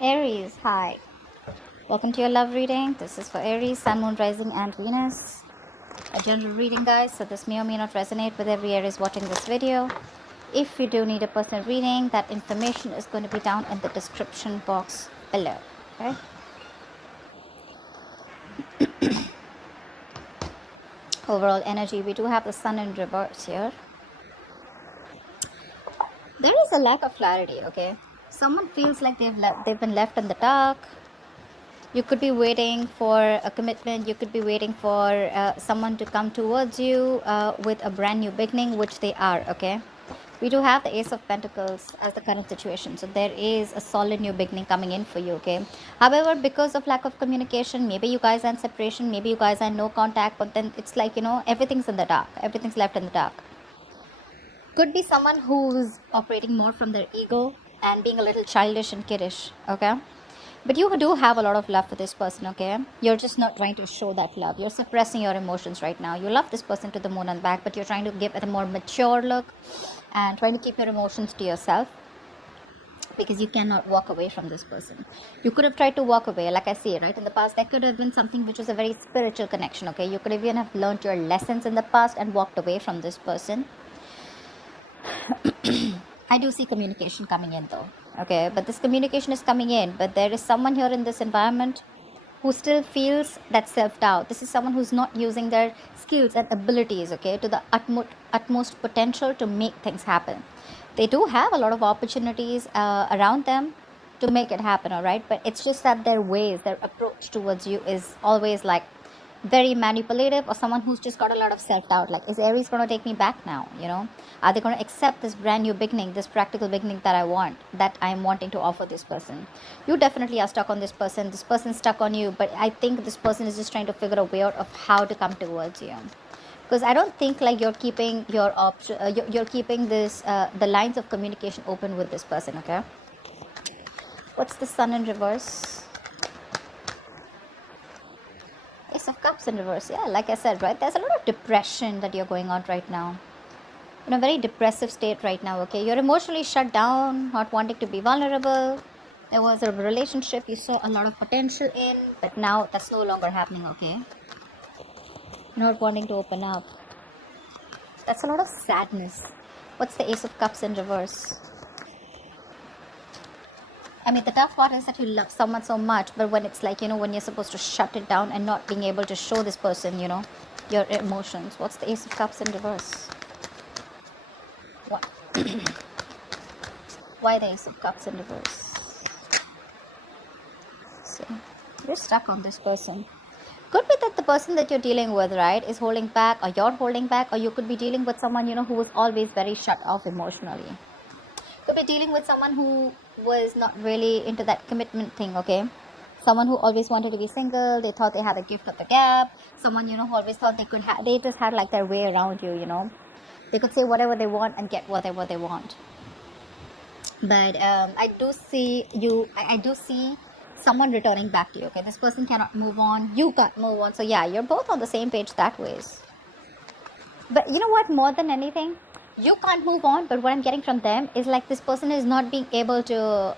Aries, hi. Welcome to your love reading. This is for Aries, Sun, Moon, Rising, and Venus. A general reading, guys, so this may or may not resonate with every Aries watching this video. If you do need a personal reading, that information is going to be down in the description box below. Okay? Overall energy, we do have the Sun in reverse here. There is a lack of clarity, okay? Someone feels like they've been left in the dark. You could be waiting for a commitment. You could be waiting for someone to come towards you with a brand new beginning, which they are, okay? We do have the Ace of Pentacles as the current situation. So there is a solid new beginning coming in for you, okay? However, because of lack of communication, maybe you guys are in separation, maybe you guys are in no contact, but then it's like, everything's in the dark. Everything's left in the dark. Could be someone who's operating more from their ego and being a little childish and kiddish, okay? But you do have a lot of love for this person, okay? You're just not trying to show that love. You're suppressing your emotions right now. You love this person to the moon and back, but you're trying to give it a more mature look and trying to keep your emotions to yourself because you cannot walk away from this person. You could have tried to walk away, like I say, right? In the past, that could have been something which was a very spiritual connection, okay? You could even have learned your lessons in the past and walked away from this person. I do see communication coming in though, okay? But this communication is coming in, but there is someone here in this environment who still feels that self-doubt. This is someone who's not using their skills and abilities, okay, to the utmost potential to make things happen. They do have a lot of opportunities around them to make it happen, all right? But it's just that their ways, their approach towards you is always like very manipulative, or someone who's just got a lot of self-doubt, like, is Aries going to take me back now? Are they going to accept this brand new beginning, this practical beginning that I'm wanting to offer this person? You definitely are stuck on this person's stuck on you, but I think this person is just trying to figure a way out of how to come towards you, because I don't think like you're keeping your you're keeping this the lines of communication open with this person, okay? What's the Sun in reverse? Ace of Cups in reverse. Yeah, like I said, right? There's a lot of depression that you're going on right now. In a very depressive state right now, okay? You're emotionally shut down, not wanting to be vulnerable. There was a relationship you saw a lot of potential in, but now that's no longer happening, okay? Not wanting to open up. That's a lot of sadness. What's the Ace of Cups in reverse? I mean, the tough part is that you love someone so much, but when it's like, when you're supposed to shut it down and not being able to show this person, your emotions. What's the Ace of Cups in reverse? What? Why the Ace of Cups in reverse? So, you're stuck on this person. Could be that the person that you're dealing with, right, is holding back, or you're holding back, or you could be dealing with someone, who was always very shut off emotionally. Could be dealing with someone who was not really into that commitment thing, okay? Someone who always wanted to be single. They thought they had a gift of the gap. Someone, who always thought they just had like their way around you, They could say whatever they want and get whatever they want. But I do see someone returning back to you, okay? This person cannot move on. You can't move on. So yeah, you're both on the same page that ways. But you know what? More than anything, you can't move on, but what I'm getting from them is like this person is not being able to,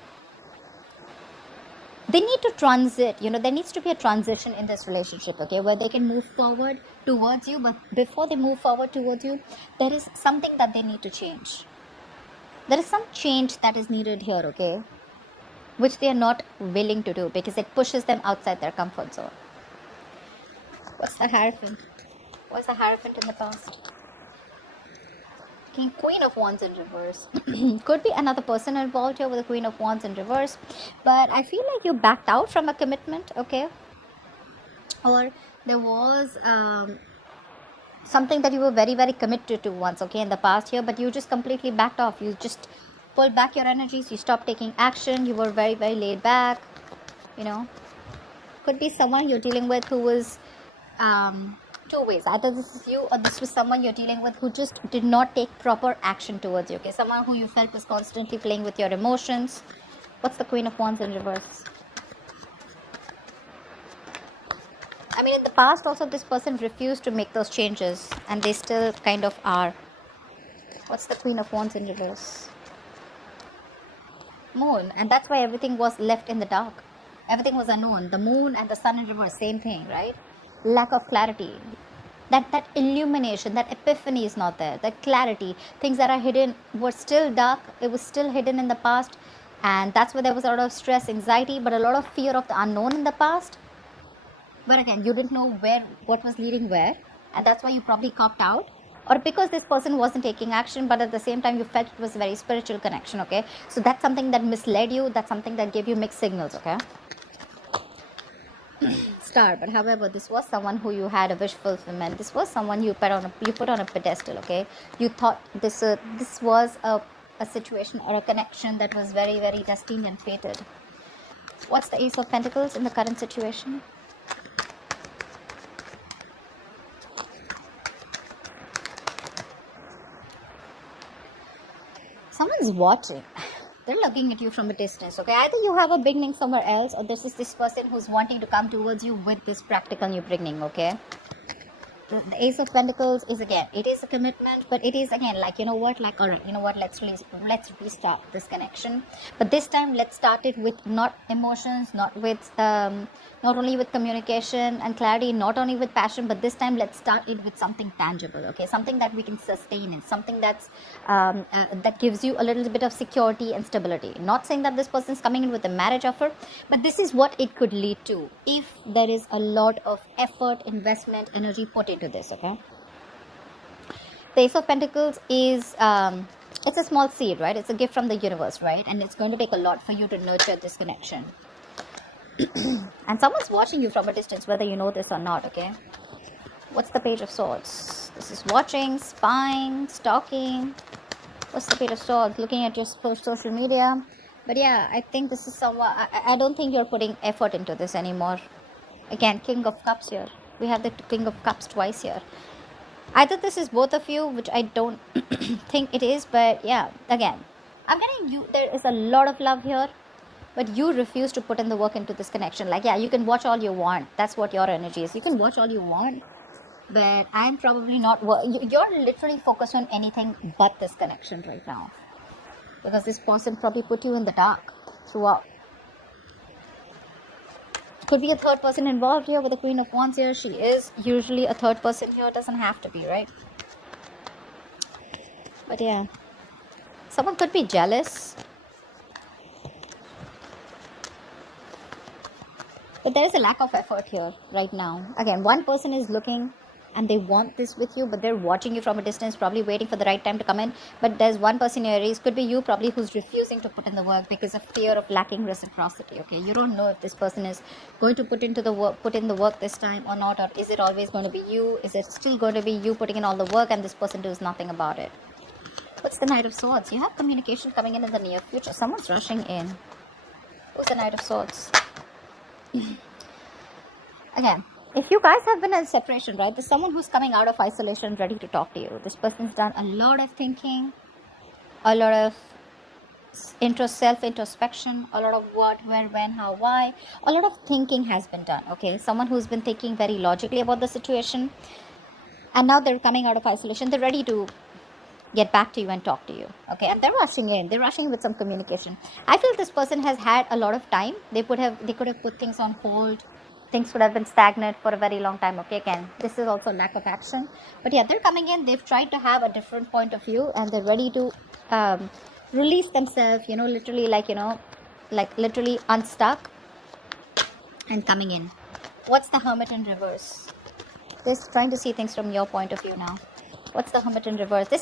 they need to transit, there needs to be a transition in this relationship, okay, where they can move forward towards you, but before they move forward towards you, there is something that they need to change. There is some change that is needed here, okay, which they are not willing to do because it pushes them outside their comfort zone. What's the Hierophant? What's the Hierophant in the past? Queen of Wands in reverse. Could be another person involved here with the Queen of Wands in reverse, but I feel like you backed out from a commitment, okay? Or there was something that you were very, very committed to once, okay, in the past year, but you just completely backed off. You just pulled back your energies. You stopped taking action. You were very, very laid back, Could be someone you're dealing with who was two ways. Either this is you or this was someone you're dealing with who just did not take proper action towards you, okay? Someone who you felt was constantly playing with your emotions. What's the Queen of Wands in reverse? I mean, in the past also this person refused to make those changes and they still kind of are. What's the Queen of Wands in reverse? Moon. And that's why everything was left in the dark. Everything was unknown. The moon and the sun in reverse, same thing, right? Lack of clarity. That illumination, that epiphany is not there. That clarity, things that are hidden were still dark. It was still hidden in the past. And that's why there was a lot of stress, anxiety, but a lot of fear of the unknown in the past. But again, you didn't know what was leading where. And that's why you probably copped out. Or because this person wasn't taking action, but at the same time you felt it was a very spiritual connection, okay? So that's something that misled you. That's something that gave you mixed signals, okay? Star. But however, this was someone who you had a wish fulfillment. This was someone you put on a pedestal, okay? You thought this was a situation or a connection that was very, very destined and fated. What's the Ace of Pentacles in the current situation? Someone's watching. They're looking at you from a distance, okay? Either you have a beginning somewhere else, or this is this person who's wanting to come towards you with this practical new beginning, okay? The Ace of Pentacles is, again, it is a commitment, but it is, again, like, you know what, like, all right, you know what, let's restart this connection. But this time, let's start it with not emotions, not only with communication and clarity, not only with passion, but this time let's start it with something tangible, okay? Something that we can sustain in, something that's that gives you a little bit of security and stability. Not saying that this person's coming in with a marriage offer, but this is what it could lead to if there is a lot of effort, investment, energy put into this, okay? The Ace of Pentacles is it's a small seed, right? It's a gift from the universe, right? And it's going to take a lot for you to nurture this connection. And someone's watching you from a distance, whether you know this or not, okay? What's the Page of Swords? This is watching, spying, stalking. What's the Page of Swords? Looking at your social media. But yeah, I think this is someone, I don't think you're putting effort into this anymore. Again, King of Cups here. We have the King of Cups twice here. Either this is both of you, which I don't think it is, but yeah, again, I'm getting you, there is a lot of love here, but you refuse to put in the work into this connection. Like, yeah, you can watch all you want. That's what your energy is. You can watch all you want, but I'm probably not, you're literally focused on anything but this connection right now. Because this person probably put you in the dark throughout. Could be a third person involved here with the Queen of Wands here. She is usually a third person here. Doesn't have to be, right? But yeah. Someone could be jealous. But there is a lack of effort here right now. Again, one person is looking and they want this with you, but they're watching you from a distance, probably waiting for the right time to come in. But there's one person in Aries, could be you probably, who's refusing to put in the work because of fear of lacking reciprocity, okay? You don't know if this person is going to put in the work this time or not, or is it always going to be you? Is it still going to be you putting in all the work and this person does nothing about it? What's the Knight of Swords? You have communication coming in the near future. Someone's rushing in. Who's the Knight of Swords? Again, if you guys have been in separation, right, there's someone who's coming out of isolation ready to talk to you. This person's done a lot of thinking, a lot of self-introspection, a lot of what, where, when, how, why. A lot of thinking has been done, okay? Someone who's been thinking very logically about the situation, and now they're coming out of isolation. They're ready to get back to you and talk to you, okay? And they're rushing in. They're rushing with some communication. I feel this person has had a lot of time. They could have put things on hold. Things could have been stagnant for a very long time, okay? Again, this is also lack of action. But yeah, they're coming in. They've tried to have a different point of view, and they're ready to release themselves, you know, literally, like, you know, like literally unstuck and coming in. What's the Hermit in reverse? They're trying to see things from your point of view now. What's the Hermit in reverse? They're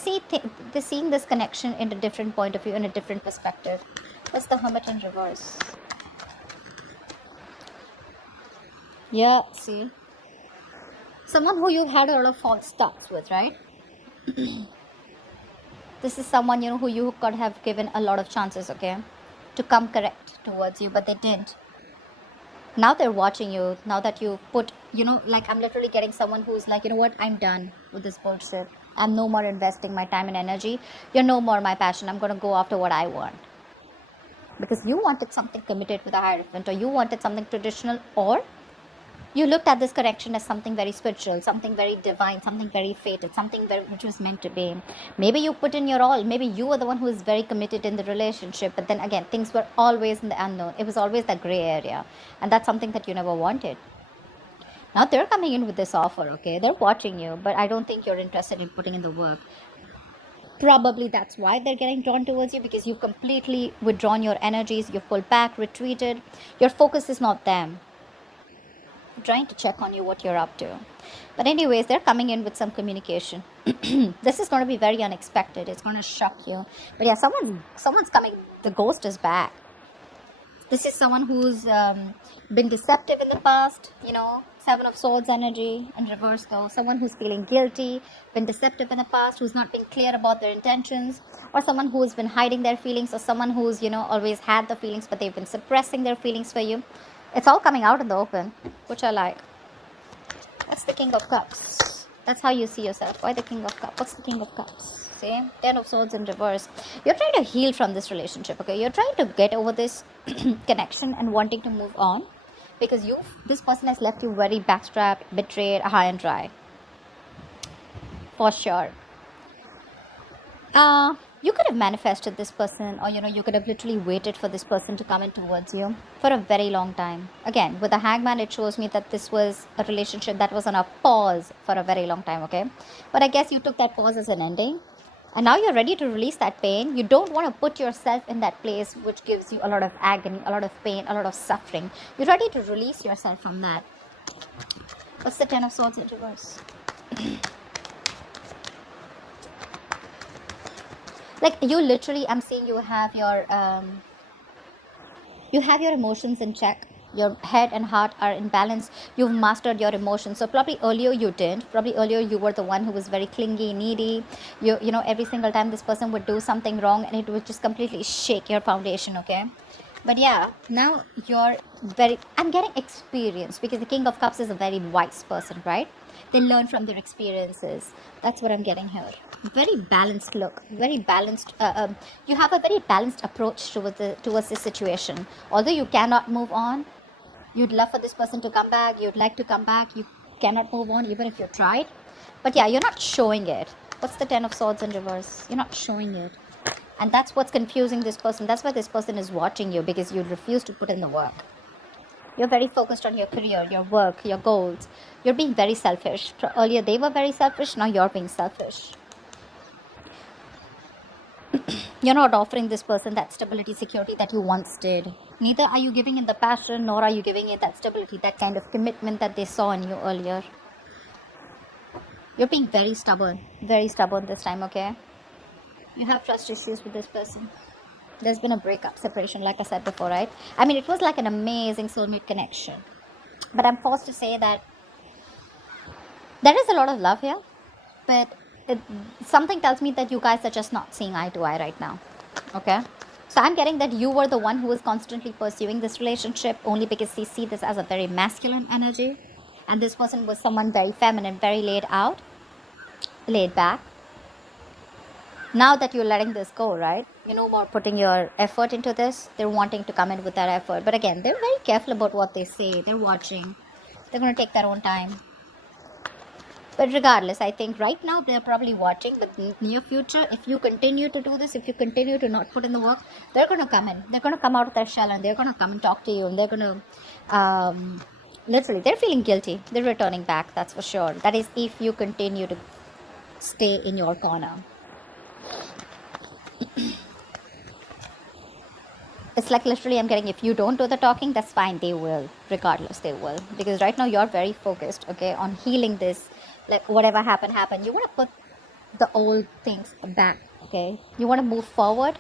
seeing this connection in a different point of view, in a different perspective. What's the Hermit in reverse? Yeah, see? Someone who you've had a lot of false starts with, right? This is someone, you know, who you could have given a lot of chances, okay, to come correct towards you, but they didn't. Now they're watching you. Now that you put, you know, like, I'm literally getting someone who's like, you know what, I'm done with this bullshit. I'm no more investing my time and energy. You're no more my passion. I'm going to go after what I want. Because you wanted something committed with a hierophant, or you wanted something traditional, or You looked at this connection as something very spiritual, something very divine, something very fated, something very, which was meant to be. Maybe you put in your all. Maybe you were the one who is very committed in the relationship. But then again, things were always in the unknown. It was always that gray area. And that's something that you never wanted. Now they're coming in with this offer, okay? They're watching you, but I don't think you're interested in putting in the work. Probably that's why they're getting drawn towards you, because you've completely withdrawn your energies, you've pulled back, retreated. Your focus is not them. Trying to check on you, what you're up to. But anyways, they're coming in with some communication. This is going to be very unexpected. It's going to shock you. But yeah, someone's coming. The ghost is back. This is someone who's been deceptive in the past, you know, Seven of Swords energy in reverse though. Someone who's feeling guilty, been deceptive in the past, who's not been clear about their intentions, or someone who's been hiding their feelings, or someone who's, you know, always had the feelings, but they've been suppressing their feelings for you. It's all coming out in the open, which I like. That's the King of Cups. That's how you see yourself. Why the King of Cups? What's the King of Cups? See? Ten of Swords in reverse. You're trying to heal from this relationship, okay? You're trying to get over this connection and wanting to move on, because this person has left you very backstrapped, betrayed, high and dry. For sure. You could have manifested this person, or, you know, you could have literally waited for this person to come in towards you for a very long time. Again, with the Hangman, it shows me that this was a relationship that was on a pause for a very long time, okay? But I guess you took that pause as an ending. And now you're ready to release that pain. You don't want to put yourself in that place which gives you a lot of agony, a lot of pain, a lot of suffering. You're ready to release yourself from that. What's the Ten of Swords in reverse? Like, you literally, I'm seeing you have your emotions in check. Your head and heart are in balance. You've mastered your emotions. So probably earlier you didn't. Probably earlier you were the one who was very clingy, needy. You know, every single time this person would do something wrong, and it would just completely shake your foundation, okay? But yeah, now I'm getting experience, because the King of Cups is a very wise person, right? They learn from their experiences. That's what I'm getting here. Very balanced look, very balanced. You have a very balanced approach towards this situation. Although you cannot move on, you'd love for this person to come back. You'd like to come back. You cannot move on even if you tried. But yeah, you're not showing it. What's the Ten of Swords in reverse? You're not showing it. And that's what's confusing this person. That's why this person is watching you, because you refuse to put in the work. You're very focused on your career, your work, your goals. You're being very selfish. Earlier they were very selfish. Now you're being selfish. You're not offering this person that stability, security that you once did. Neither are you giving it the passion, nor are you giving it that stability, that kind of commitment that they saw in you earlier. You're being very stubborn this time, okay? You have trust issues with this person. There's been a breakup, separation, like I said before, right? I mean, it was like an amazing soulmate connection. But I'm forced to say that there is a lot of love here, but something tells me that you guys are just not seeing eye to eye right now, okay? So I'm getting that you were the one who was constantly pursuing this relationship only because they see this as a very masculine energy, and this person was someone very feminine, very laid back. Now that you're letting this go, right? You're no more putting your effort into this. They're wanting to come in with that effort. But again, they're very careful about what they say. They're watching. They're going to take their own time. But regardless, I think right now they're probably watching. But in the near future, if you continue to do this, if you continue to not put in the work, they're going to come in. They're going to come out of their shell, and they're going to come and talk to you. And they're going to, literally, they're feeling guilty. They're returning back, that's for sure. That is if you continue to stay in your corner. It's like literally I'm getting, if you don't do the talking, that's fine, they will. Regardless, they will. Because right now you're very focused, okay, on healing this. Like, whatever happened. You want to put the old things back, okay? You want to move forward.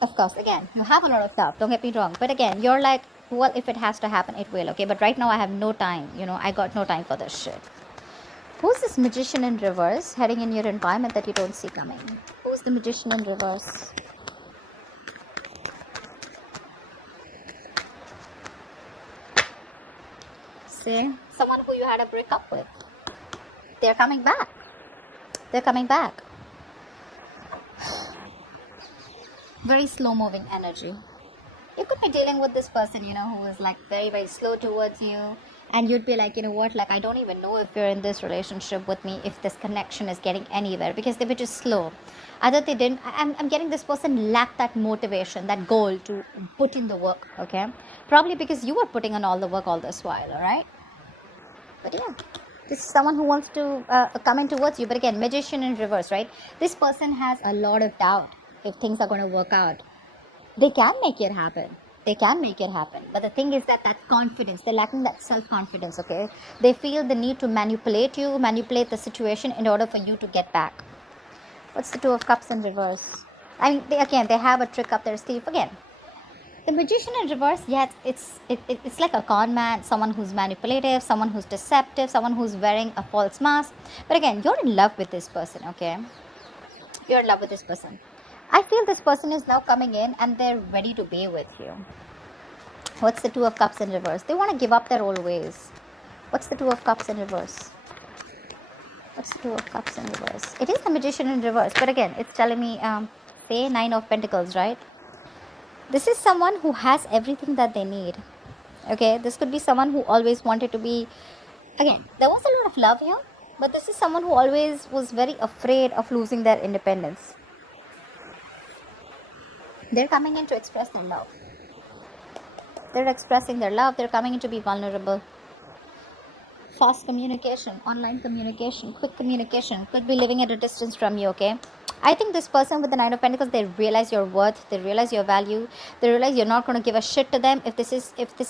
Of course, again, you have a lot of love, don't get me wrong. But again, you're like, well, if it has to happen, it will, okay? But right now I have no time, I got no time for this shit. Who's this Magician in reverse heading in your environment that you don't see coming? Who's the Magician in reverse? See? Someone who you had a breakup with. They're coming back. They're coming back. Very slow moving energy. You could be dealing with this person, who is like very, very slow towards you. And you'd be like, you know what, like, I don't even know if you're in this relationship with me, if this connection is getting anywhere, because they were just slow. Either they didn't, I'm getting this person lacked that motivation, that goal to put in the work, okay? Probably because you were putting in all the work all this while, all right? But yeah, this is someone who wants to come in towards you. But again, magician in reverse, right? This person has a lot of doubt if things are going to work out. They can make it happen. They can make it happen. But the thing is that confidence, they're lacking that self-confidence, okay? They feel the need to manipulate you, manipulate the situation in order for you to get back. What's the Two of Cups in reverse? I mean, they have a trick up their sleeve. Again, the magician in reverse, yes, it's like a con man, someone who's manipulative, someone who's deceptive, someone who's wearing a false mask. But again, you're in love with this person, okay? You're in love with this person. I feel this person is now coming in and they're ready to be with you. What's the Two of Cups in reverse? They want to give up their old ways. What's the Two of Cups in reverse? What's the Two of Cups in reverse? It is the magician in reverse. But again, it's telling me, say, Nine of Pentacles, right? This is someone who has everything that they need. Okay, this could be someone who always wanted to be... Again, there was a lot of love here. But this is someone who always was very afraid of losing their independence. They're coming in to express their love. They're expressing their love. They're coming in to be vulnerable. Fast communication, online communication, quick communication. Could be living at a distance from you, okay? I think this person with the Nine of Pentacles, they realize your worth. They realize your value. They realize you're not going to give a shit to them if this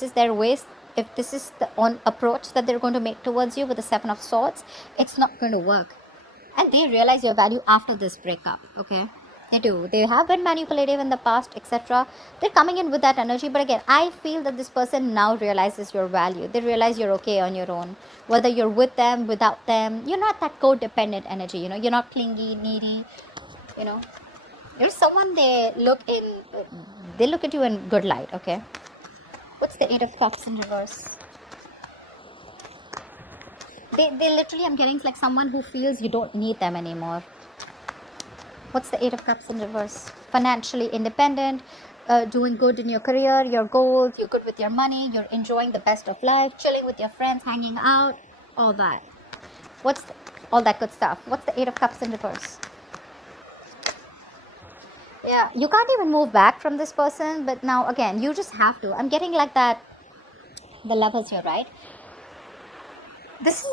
is their ways. If this is the approach that they're going to make towards you with the Seven of Swords, it's not going to work. And they realize your value after this breakup, okay? They do. They have been manipulative in the past, etc. They're coming in with that energy. But again, I feel that this person now realizes your value. They realize you're okay on your own. Whether you're with them, without them, you're not that codependent energy, you know. You're not clingy, needy, you know. You're someone they look at you in good light, okay? What's the Eight of Cups in reverse? They literally, I'm getting like someone who feels you don't need them anymore. What's the Eight of Cups in reverse? Financially independent, doing good in your career, your goals, you're good with your money, you're enjoying the best of life, chilling with your friends, hanging out, all that. All that good stuff. What's the Eight of Cups in reverse? Yeah, you can't even move back from this person, but now again, you just have to. I'm getting like that, the Lovers here, right? This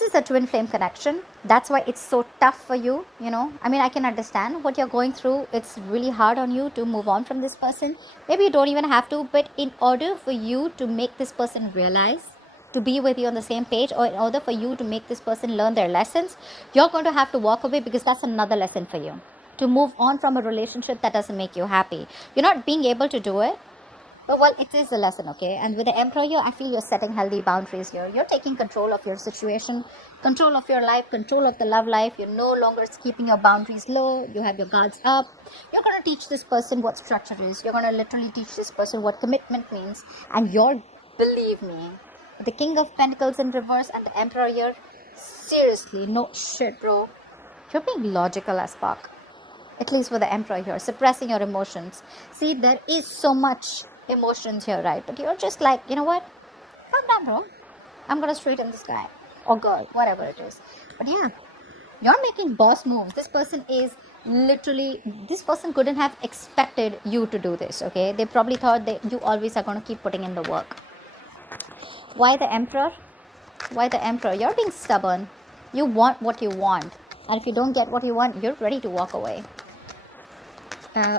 is a twin flame connection. That's why it's so tough for you, you know. I mean, I can understand what you're going through. It's really hard on you to move on from this person. Maybe you don't even have to, but in order for you to make this person realize, to be with you on the same page, or in order for you to make this person learn their lessons, you're going to have to walk away, because that's another lesson for you. To move on from a relationship that doesn't make you happy. You're not being able to do it. But well, it is a lesson, okay? And with the Emperor here, I feel you're setting healthy boundaries here. You're taking control of your situation, control of your life, control of the love life. You're no longer keeping your boundaries low. You have your guards up. You're going to teach this person what structure is. You're going to literally teach this person what commitment means. And believe me, the King of Pentacles in reverse and the Emperor here, seriously, no shit, bro. You're being logical as fuck. At least with the Emperor here, suppressing your emotions. See, there is so much emotions here, right? But you're just like, you know what? Calm down, bro. I'm gonna straighten this guy. Or girl, whatever it is. But yeah, you're making boss moves. This person couldn't have expected you to do this, okay? They probably thought that you always are gonna keep putting in the work. Why the Emperor? Why the Emperor? You're being stubborn. You want what you want. And if you don't get what you want, you're ready to walk away.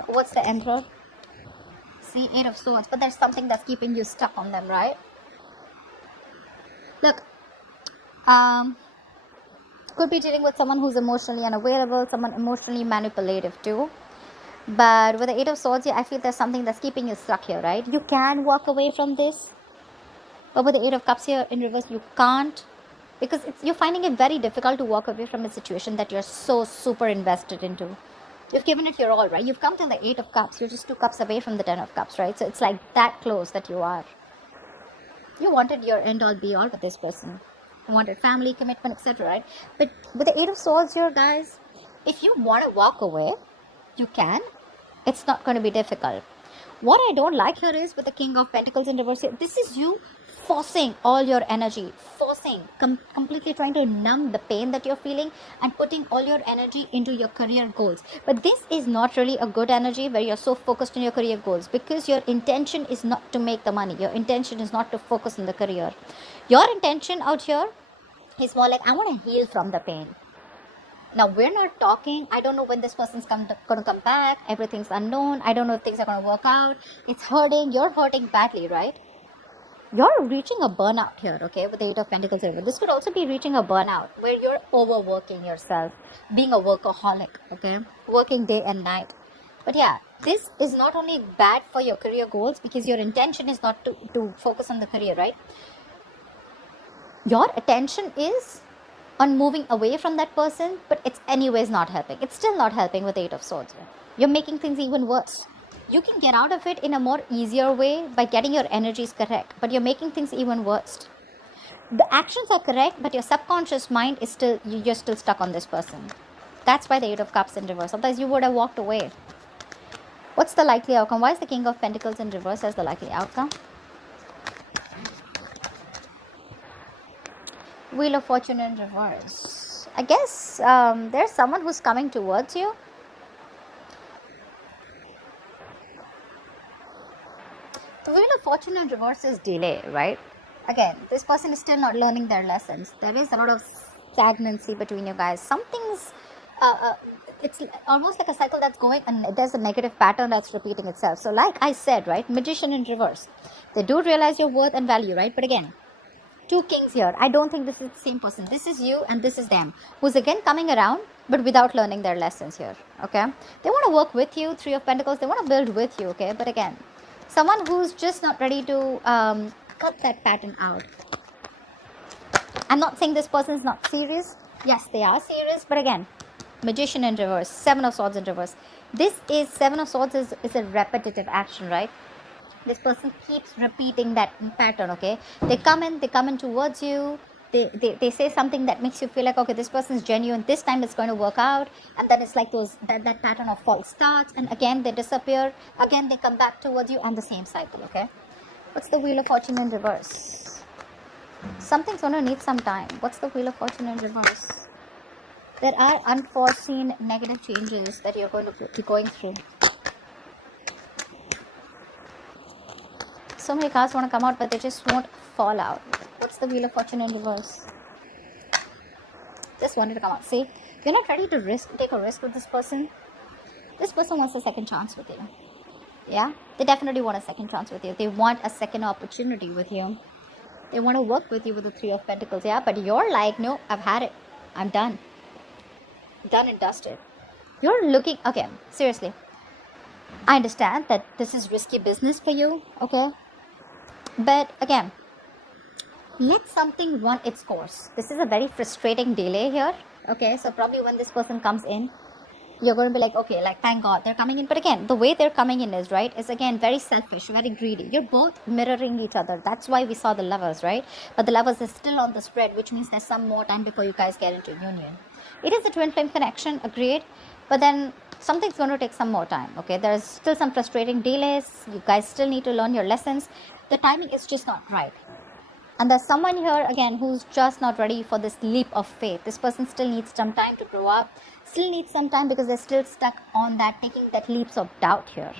What's the Emperor? See, Eight of Swords, but there's something that's keeping you stuck on them, right? Look, could be dealing with someone who's emotionally unavailable, someone emotionally manipulative too. But with the Eight of Swords here, I feel there's something that's keeping you stuck here, right? You can walk away from this, but with the Eight of Cups here in reverse, you can't, because you're finding it very difficult to walk away from a situation that you're so super invested into. You've given it your all, right? You've come to the Eight of Cups. You're just 2 cups away from the 10 of Cups, right? So it's like that close that you are. You wanted your end all be all with this person. You wanted family, commitment, etc., right? But with the Eight of Swords here, guys, if you want to walk away, you can. It's not going to be difficult. What I don't like here is with the King of Pentacles in reverse, this is you forcing all your energy, completely trying to numb the pain that you're feeling and putting all your energy into your career goals. But this is not really a good energy where you're so focused on your career goals, because your intention is not to make the money. Your intention is not to focus on the career. Your intention out here is more like, I want to heal from the pain. Now, we're not talking, I don't know when this person's going to come back. Everything's unknown. I don't know if things are going to work out. It's hurting. You're hurting badly, right? You're reaching a burnout here, okay, with the Eight of Pentacles. This could also be reaching a burnout where you're overworking yourself, being a workaholic, okay, working day and night. But yeah, this is not only bad for your career goals, because your intention is not to focus on the career, right? Your attention is on moving away from that person, but it's anyways not helping. It's still not helping with the Eight of Swords. You're making things even worse. You can get out of it in a more easier way by getting your energies correct, but you're making things even worse. The actions are correct, but your subconscious mind is still, you're still stuck on this person. That's why the Eight of Cups in reverse. Otherwise you would have walked away. What's the likely outcome? Why is the King of Pentacles in reverse as the likely outcome? Wheel of Fortune in reverse. I guess there's someone who's coming towards you. The Wheel of Fortune in reverse is delay, right? Again, this person is still not learning their lessons. There is a lot of stagnancy between you guys. Something's, it's almost like a cycle that's going, and there's a negative pattern that's repeating itself. So like I said, right, Magician in reverse. They do realize your worth and value, right? But again, two kings here. I don't think this is the same person. This is you and this is them, who's again coming around, but without learning their lessons here, okay? They want to work with you, Three of Pentacles. They want to build with you, okay? But again, someone who's just not ready to cut that pattern out. I'm not saying this person is not serious. Yes, they are serious, but again, Magician in reverse, Seven of Swords in reverse. This is, Seven of Swords is a repetitive action, right? This person keeps repeating that pattern, okay? They come in towards you. They say something that makes you feel like, okay, this person is genuine. This time it's going to work out. And then it's like that pattern of false starts. And again, they disappear. Again, they come back towards you, and the same cycle, okay? What's the Wheel of Fortune in reverse? Something's going to need some time. What's the Wheel of Fortune in reverse? There are unforeseen negative changes that you're going to be going through. So many cards want to come out, but they just won't fall out. What's the Wheel of Fortune in reverse? Just wanted to come out. See, you're not ready to take a risk with this person. This person wants a second chance with you. Yeah, they definitely want a second chance with you. They want a second opportunity with you. They want to work with you with the Three of Pentacles. Yeah, but you're like, no, I've had it. I'm done. Done and dusted. You're looking, okay, seriously. I understand that this is risky business for you, okay? But again, let something run its course. This is a very frustrating delay here, okay? So probably when this person comes in, you're going to be like, okay, like, thank God they're coming in. But again, the way they're coming in is, right, is again very selfish, very greedy. You're both mirroring each other. That's why we saw the Lovers, right? But the Lovers is still on the spread, which means there's some more time before you guys get into union. It is a twin flame connection, agreed. But then something's going to take some more time, okay? There's still some frustrating delays. You guys still need to learn your lessons. The timing is just not right. And there's someone here, again, who's just not ready for this leap of faith. This person still needs some time to grow up. Still needs some time because they're still stuck on that, taking that leaps of doubt here.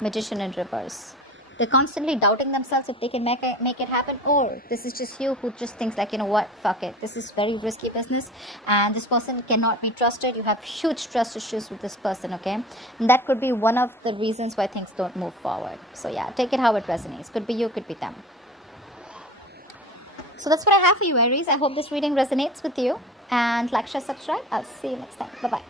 Magician in reverse. They're constantly doubting themselves if they can make it happen. Or this is just you who just thinks like, you know what, fuck it. This is very risky business. And this person cannot be trusted. You have huge trust issues with this person, okay? And that could be one of the reasons why things don't move forward. So yeah, take it how it resonates. Could be you, could be them. So that's what I have for you, Aries. I hope this reading resonates with you. And like, share, subscribe. I'll see you next time. Bye-bye.